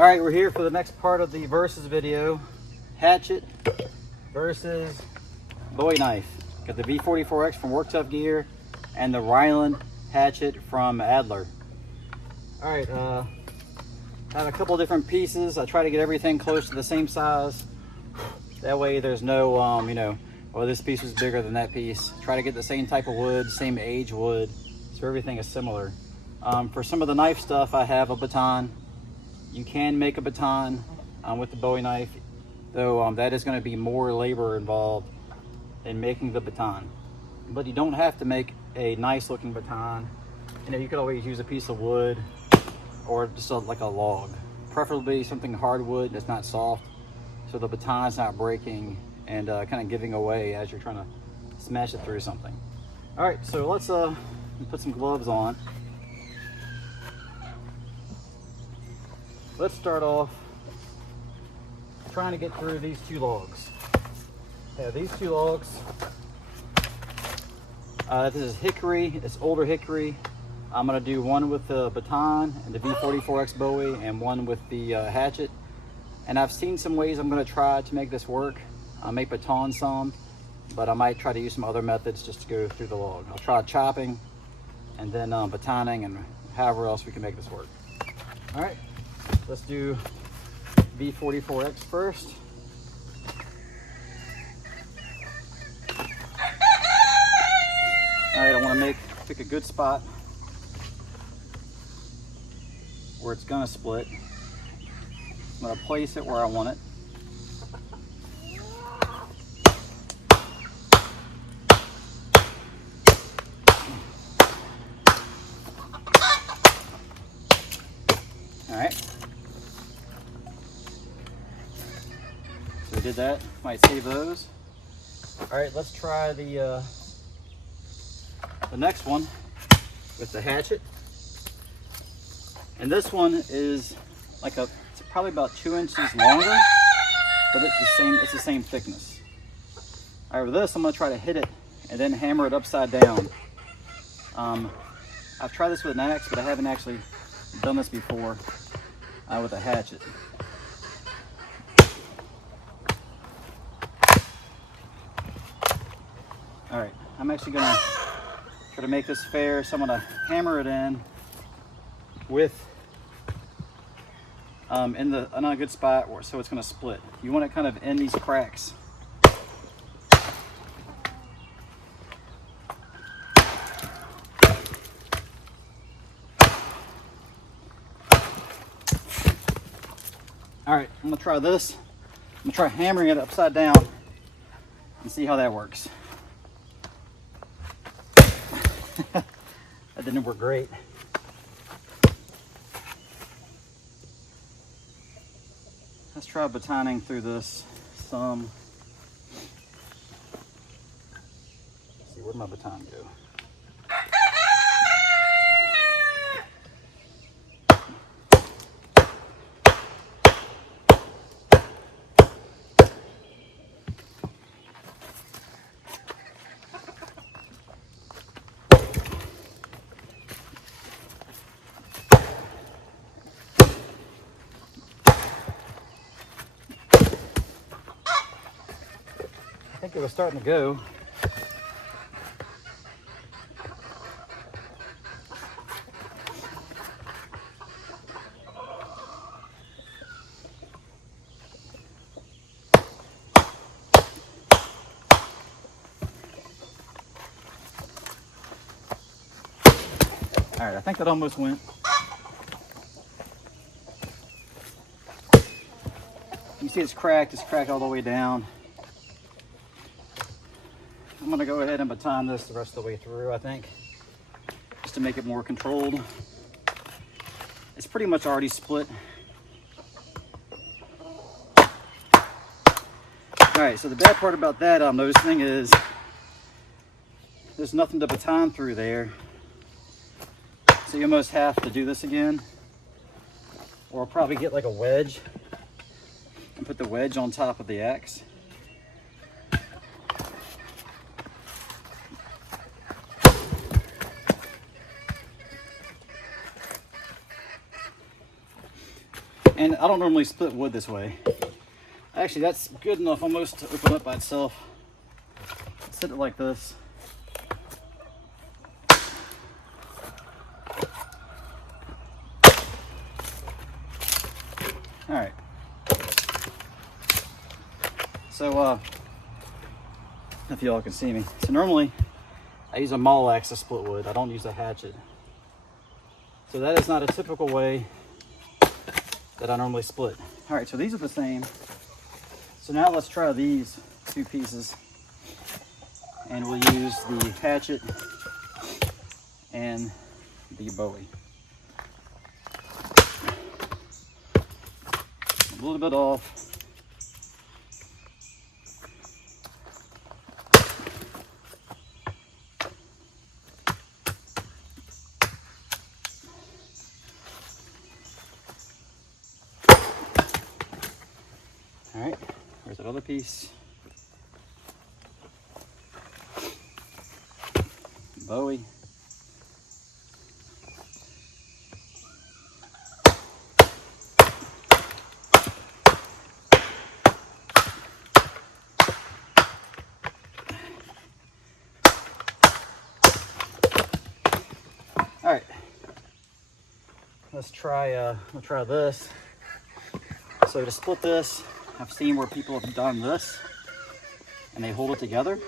All right, we're here for the next part of the versus video. Hatchet versus Bowie knife. Got the V44X from Work Tough Gear and the Ryland hatchet from Adler. All right, I have a couple different pieces. I try to get everything close to the same size. That way there's no, you know, well, this piece was bigger than that piece. Try to get the same type of wood, same age wood, so everything is similar. For some of the knife stuff, I have a baton. You can make a baton with the Bowie knife, though that is going to be more labor involved in making the baton. But you don't have to make a nice looking baton. You know, you could always use a piece of wood or just like a log. Preferably something hardwood that's not soft, so the baton's not breaking and kind of giving away as you're trying to smash it through something. All right, so let's put some gloves on. Let's start off trying to get through these two logs. Yeah, these two logs. This is hickory, it's older hickory. I'm gonna do one with the baton and the V44X Bowie and one with the hatchet. And I've seen some ways I'm gonna try to make this work. I'll make baton some, but I might try to use some other methods just to go through the log. I'll try chopping and then batoning and however else we can make this work. All right. Let's do V44X first. All right, I want to pick a good spot where it's going to split. I'm going to place it where I want it. All right. So we did that, might save those. All right, let's try the next one with the hatchet. And this one is like it's probably about 2 inches longer, but it's the same thickness. All right, with this, I'm gonna try to hit it and then hammer it upside down. I've tried this with an axe, but I haven't actually done this before with a hatchet. All right, I'm actually gonna try to make this fair, so I'm gonna hammer it in with in a good spot so it's gonna split. You want it kind of in these cracks. All right, I'm gonna try this. I'm gonna try hammering it upside down and see how that works. That didn't work great. Let's try batoning through this some. Let's see, where'd my baton go? I think it was starting to go. All right, I think that almost went. You see it's cracked all the way down. I'm gonna go ahead and baton this the rest of the way through, I think, just to make it more controlled. It's pretty much already split. All right, so the bad part about that I'm noticing is there's nothing to baton through there. So you almost have to do this again, or probably get like a wedge and put the wedge on top of the axe. And I don't normally split wood this way. Actually, that's good enough almost to open up by itself. Set it like this. All right. So, if y'all can see me. So normally, I use a maul axe to split wood. I don't use a hatchet. So that is not a typical way that I normally split. All right, so these are the same. So now let's try these two pieces. And we'll use the hatchet and the Bowie. A little bit off. All right, there's that other piece. Bowie. All right, let's try this. So to split this, I've seen where people have done this and they hold it together.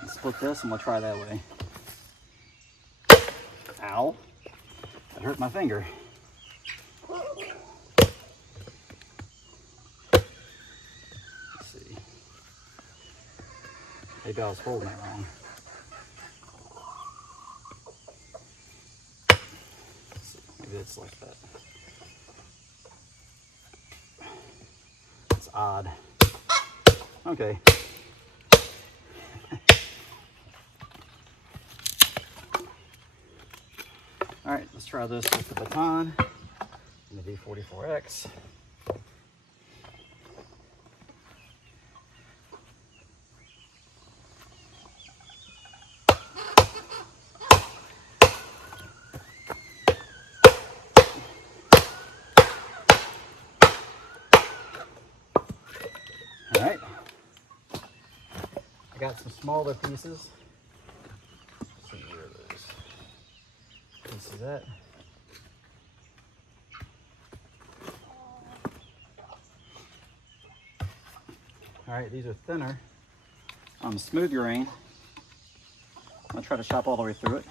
And split this, and we'll try that way. Ow, that hurt my finger. Let's see. Maybe I was holding it wrong. Maybe it's like that. It's odd. Okay. All right, let's try this with the baton and the V44X. All right, I got some smaller pieces. Let's see where those pieces at. All right, these are thinner. Smooth grain. I'm gonna try to chop all the way through it.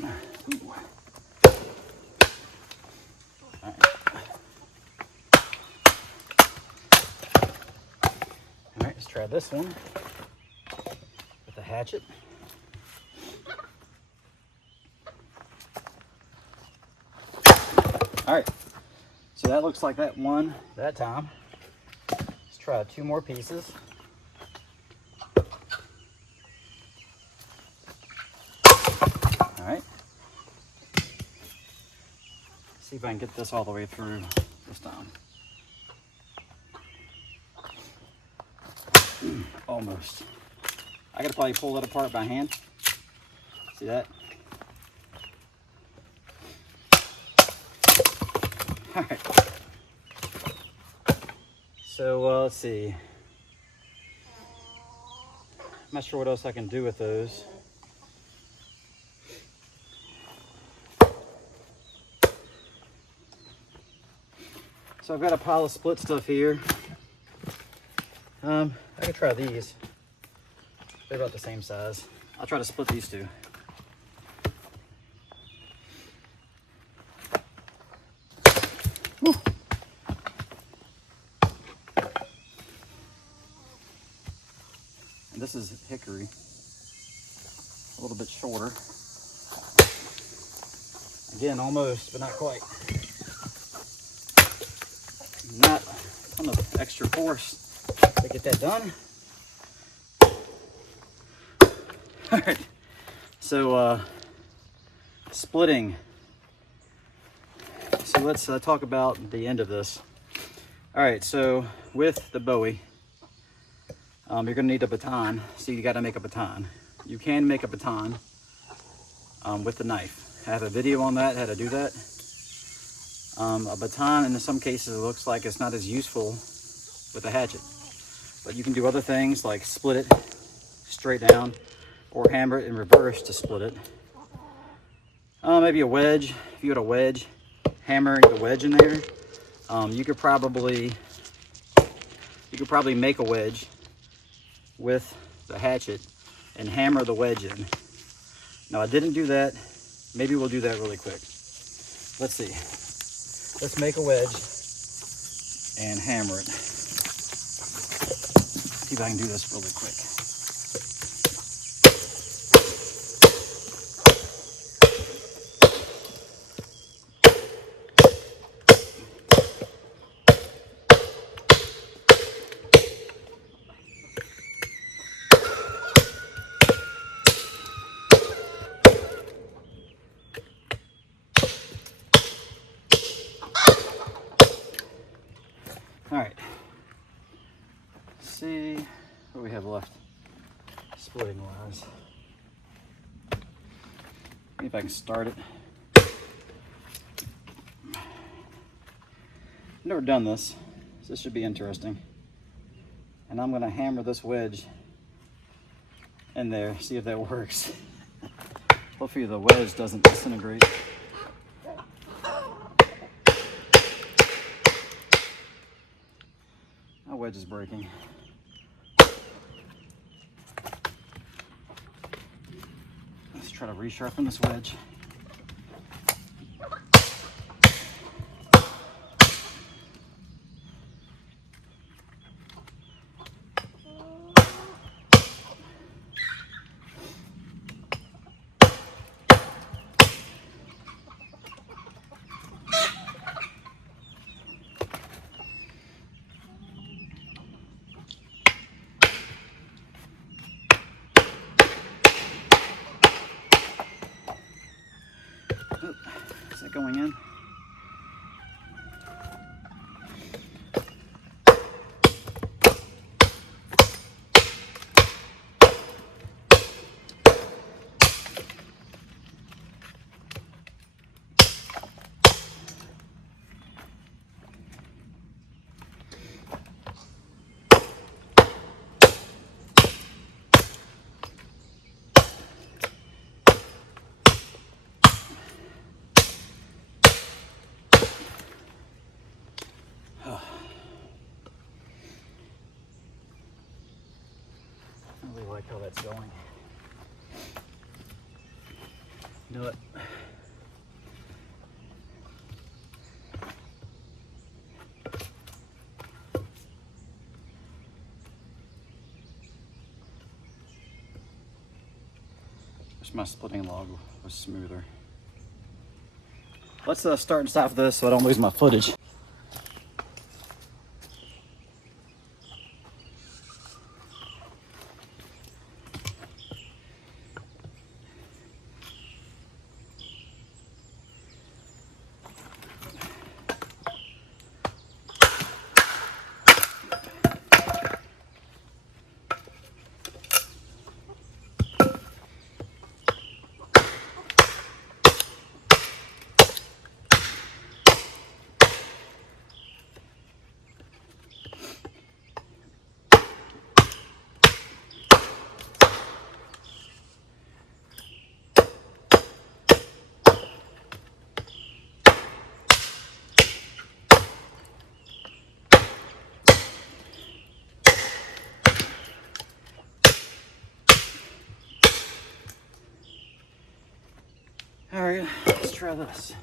Ooh. All right, let's try this one with the hatchet. All right, so that looks like that one that time. Let's try two more pieces. All right. See if I can get this all the way through this time. Almost. I gotta probably pull that apart by hand. See that? All right. So let's see. I'm not sure what else I can do with those. So I've got a pile of split stuff here. I could try these. They're about the same size. I'll try to split these two. Woo. And this is hickory. A little bit shorter. Again, almost, but not quite. Not a ton of extra force to get that done. All right, so splitting. So let's talk about the end of this. All right, so with the Bowie, you're gonna need a baton. So you gotta make a baton. You can make a baton with the knife. I have a video on that, how to do that. A baton, in some cases, it looks like it's not as useful with a hatchet. But you can do other things like split it straight down or hammer it in reverse to split it. Maybe a wedge. If you had a wedge, hammering the wedge in there, you could probably make a wedge with the hatchet and hammer the wedge in. Now I didn't do that. Maybe we'll do that really quick. Let's see. Let's make a wedge and hammer it. See if I can do this really quick. All right, let's see what we have left splitting wise. See if I can start it. Never done this, so this should be interesting. And I'm gonna hammer this wedge in there, see if that works. Hopefully the wedge doesn't disintegrate. My wedge is breaking. Let's try to resharpen this wedge. Is that going in? I really like how that's going. You know what? Wish my splitting log was smoother. Let's start and stop this so I don't lose my footage. All right, let's try this.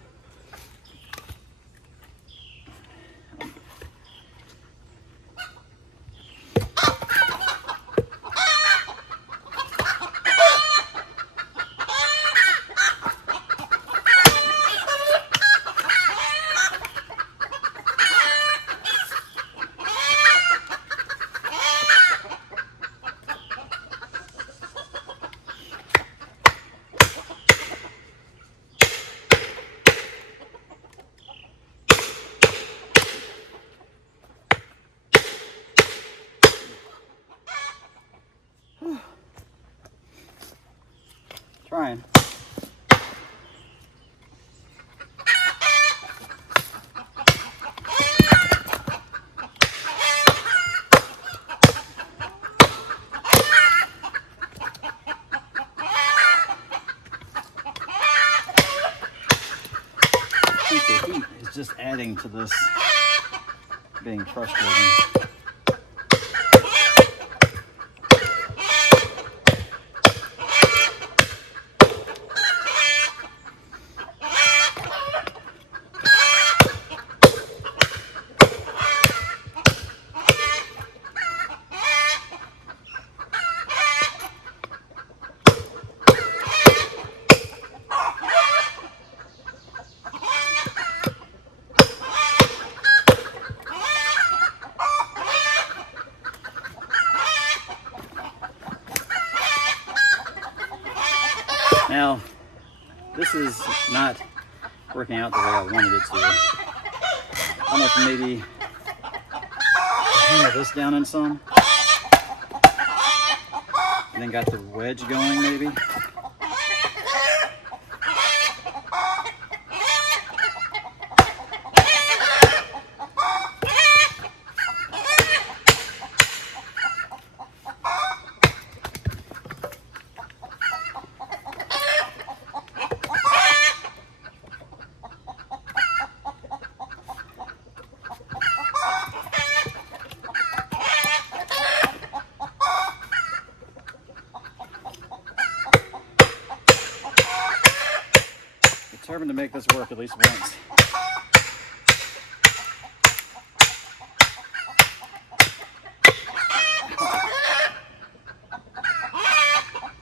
think the heat is just adding to this being frustrating. Now, this is not working out the way I wanted it to. I don't know if maybe hammer this down in some, and then got the wedge going maybe. Determined to make this work at least once.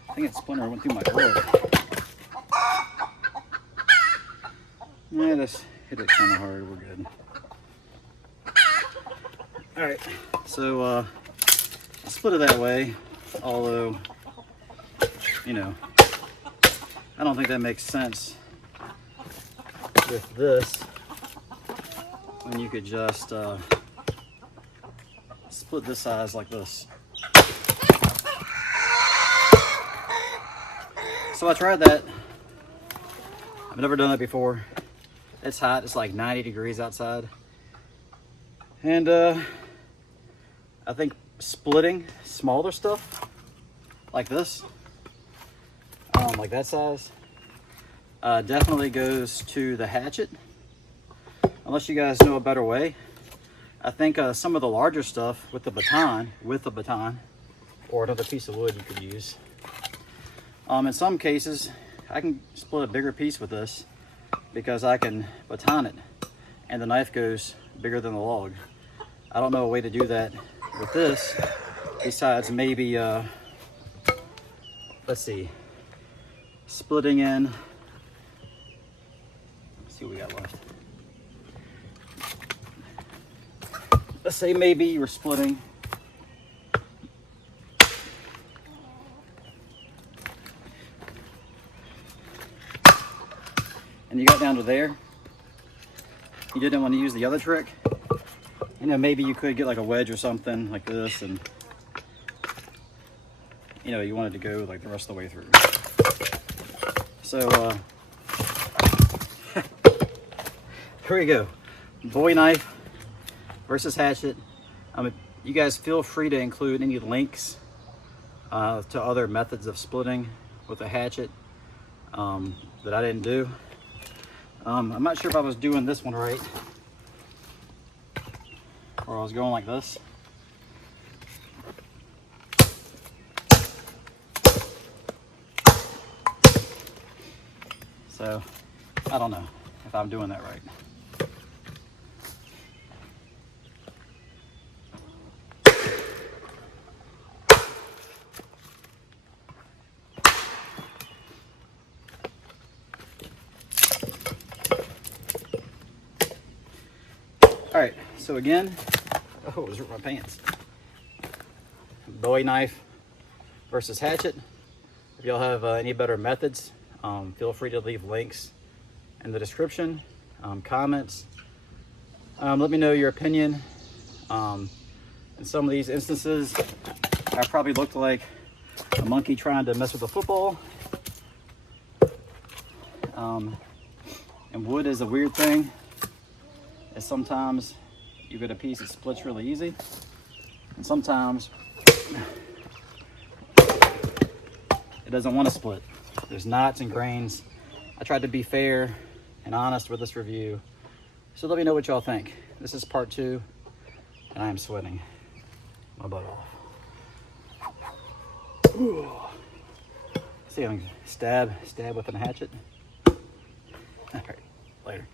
I think it's splinter went through my rib. Yeah, this hit it kind of hard. We're good. All right, so I split it that way. Although, you know, I don't think that makes sense with this when you could just split this size like this. So I tried that. I've never done that before. It's hot. It's like 90 degrees outside. And I think splitting smaller stuff like this, like that size, definitely goes to the hatchet, unless you guys know a better way. I think some of the larger stuff with the baton, or another piece of wood you could use. In some cases, I can split a bigger piece with this because I can baton it, and the knife goes bigger than the log. I don't know a way to do that with this, besides maybe, let's see, splitting in. See what we got left. Let's say maybe you're splitting and you got down to there. You didn't want to use the other trick. You know, maybe you could get like a wedge or something like this, and you know, you wanted to go like the rest of the way through. So here we go. Bowie knife versus hatchet. You guys feel free to include any links to other methods of splitting with a hatchet that I didn't do. I'm not sure if I was doing this one right, or I was going like this. So I don't know if I'm doing that right. All right, so again, oh, it was ripped my pants. Bowie knife versus hatchet. If y'all have any better methods, feel free to leave links in the description, comments. Let me know your opinion. In some of these instances, I probably looked like a monkey trying to mess with a football. And wood is a weird thing. Is sometimes you get a piece that splits really easy, and sometimes it doesn't want to split. There's knots and grains. I tried to be fair and honest with this review. So let me know what y'all think. This is part 2, and I am sweating my butt off. Ooh. See if I can stab with a hatchet. All right, later.